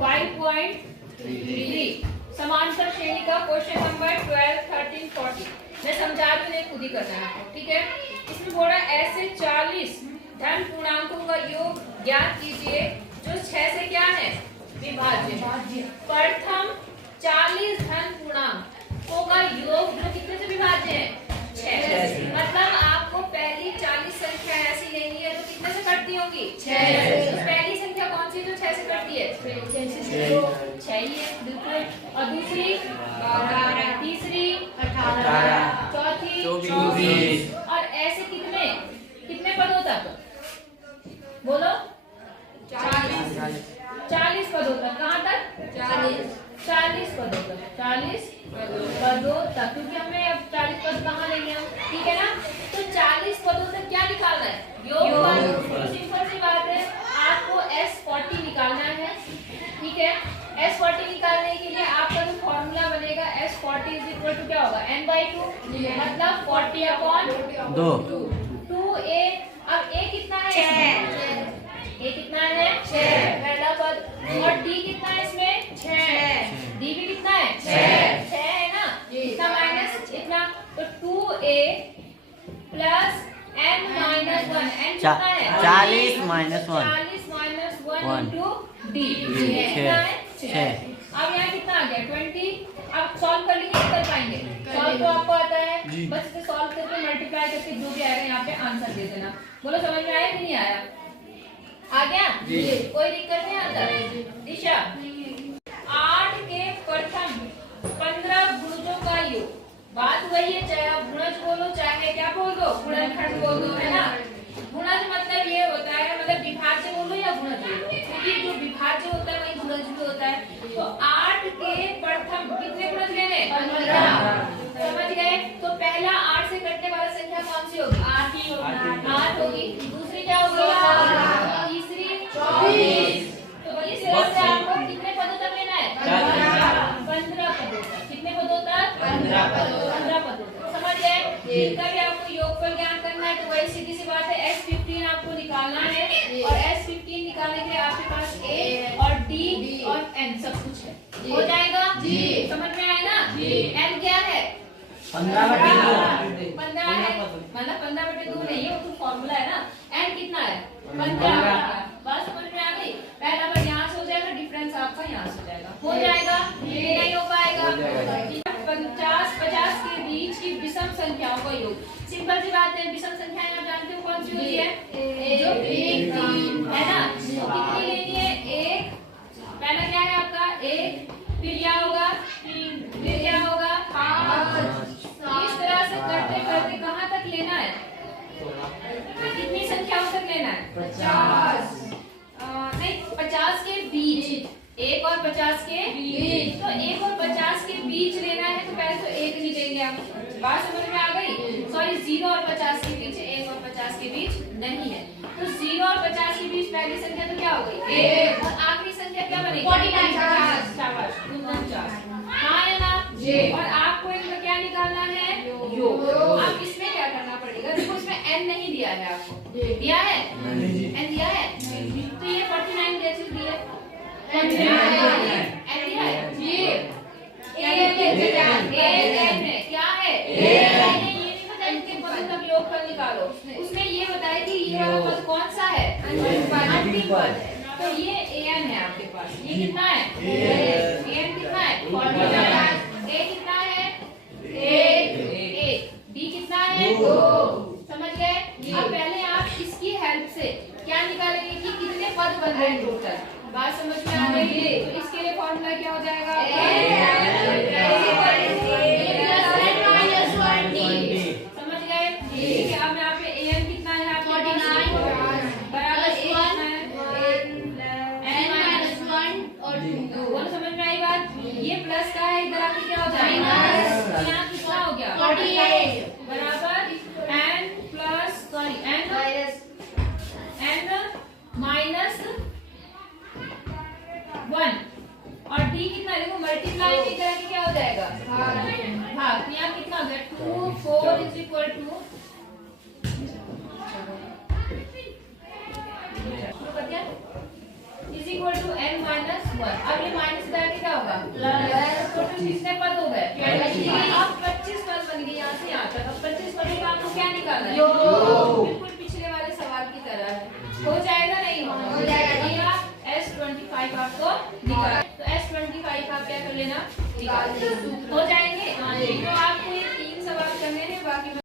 5.3 समांतर श्रेणी का क्वेश्चन नंबर 12, 13, 14 मैं समझा रही हूँ, खुद ही करना है आपको, ठीक है। इसमें बोला ऐसे 40 धन पूर्णांकों का योग ज्ञात कीजिए जो 6 से क्या है विभाज्य। प्रथम 40 धन पूर्णांकों का योग जो कितने से विभाज्य है 6 से। मतलब आपको पहली 40 संख्या ऐसी लेनी है जो कितने से कटती होगी 6 से। पहली संख्या कौन सी जो 6 से कटती है 6 ही है बिल्कुल। और दूसरी 12, तीसरी 18, चौथी 24 और ऐसे कितने कितने पदों तक बोलो 40 पदों तक। कहाँ तक 40 पदों तक 40 पदों तक, क्योंकि हमें अब 40 पद कहाँ लेंगे हम, ठीक है ना। तो 40 पदों तक क्या निकालना है योगफल। सिंपल सी बात है, आपको S40 निकालना है, ठीक है। S40 निकालने के लिए आपका जो फॉर्मूला बनेगा S40 = क्या होगा n/2 मतलब 40/2 2a। अब a कितना है a कितना है 6 पहला पद और d कितना है इसमें 6 d भी कितना है 6 है ना, इतना माइनस इतना। तो 2a प्लस n - 1 n कितना है 40 - 1 into d कितना है 6। अब यहाँ कितना आ गया 20। अब सॉल्व कर लेंगे, कर पाएंगे सॉल्व तो आपको आता है, बस इसे सॉल्व करके मल्टीप्लाई करके जो भी आएगा यहाँ पे आंसर दे देना। बोलो समझ में आया कि नहीं आया, आ गया कोई दिक्कत नहीं आता। दिशा 8 के प्रथम 15 गुणजों का योग, बात वही है चाहे आप गुणज बोलो चाहे क्या बोल दो गुणनखंड बोल दो, है ना। गुणज मतलब ये होता है, मतलब विभाज्य बोलो या गुणज बोलो, क्योंकि जो विभाज्य होता है वही गुणज भी होता है। तो 8 के प्रथम कितने गुणज लेने 15 समझ गए। तो पहला 8 से कटने वाला संख्या कौन सी होगी 8 होगी। दूसरी क्या होगी तीसरी 24। तो इस तरह से आपको कितने पदों तक लेना है 15 पदों तक। कितने पदों तक 15 पदों तक, समझ गए। कभी आपको योगफल ज्ञान करना है तो वही सीधी सी बात है S15 आपको निकालना है, और S15 निकालने के लिए आपके पास A और D और N सब कुछ है, हो जाएगा समझ में आया ना। N क्या है 15 है, मतलब 15/2 नहीं है, वो तो फॉर्मूला है ना। N कितना है 15। बात समझ में आ गई। पहला पर यहाँ से हो जाएगा, डिफरेंस आपका यहाँ से हो जाएगा, हो जाएगा नहीं हो पाएगा। 50 के बीच की विषम संख्याओं का योग। सिंपल सी बात है, विषम संख्याएं आप जानते हो कौन सी होती है जो 1 3 है ना। तो कितनी लेनी है 1, पहला क्या है आपका 1, फिर क्या होगा 3, फिर क्या होगा 5। इस तरह से करते करते कहाँ तक लेना है, कितनी संख्याओं तक लेना है 50 नहीं 50 के बीच, 1 और 50 के बीच। तो 1 और 50 के बीच लेना है, तो पहले तो 1 नहीं देंगे आप, बात समझ में आ गई। सॉरी 0 और 50 के बीच, 1 और 50 के बीच नहीं है। तो 0 और 50 के बीच पहली संख्या तो क्या हो गई 1, और आखिरी संख्या क्या बनेगी 49 शाबाश 49 हाँ है ना। और आपको इनका क्या निकालना है योग। आप इसमें क्या करना पड़ेगा, देखो इसमें n नहीं दिया है, आपको दिया है n दिया है, तो ये 49 कैसे दिया n दिया है क्या है इनके पदों तक योगफल निकालो। उसमें ये बताया कि ये वाला पद कौन सा है अंतिम पद है, तो ये an है आपके पास। ये कितना है an कितना है 49, a कितना है 1, d कितना है 2। समझ गए। अब पहले आप इसकी हेल्प से क्या निकालेंगे कि कितने पद बन रहे हैं टोटल, बात समझ में आ रही है। तो इसके लिए फॉर्मूला क्या हो जाएगा समझ गए। ठीक है, अब यहाँ पे an कितना है आपके 49 बराबर और 2। समझ में आई बात। ये प्लस का है, इधर आके क्या हो जाएगा यहाँ कितना हो गया 48 बराबर n माइनस 1 और d कितना देखो मल्टीप्लाई भी करके क्या हो जाएगा भाग। यहाँ कितना हो गया 2 4 n - 1 1। अब ये माइनस करके क्या होगा टोटल कितने पद हो गए 20। अब 25 पद बन गए यहाँ से यहाँ तक। अब 25 पदों का आपको क्या निकालना है बिल्कुल पिछले वाले सवाल की तरह है। हो जाएगा नहीं हो जाएगा। S25 आपको निकाल तो S25 आप क्या कर लेना निकाल हो जाएंगे। तो आप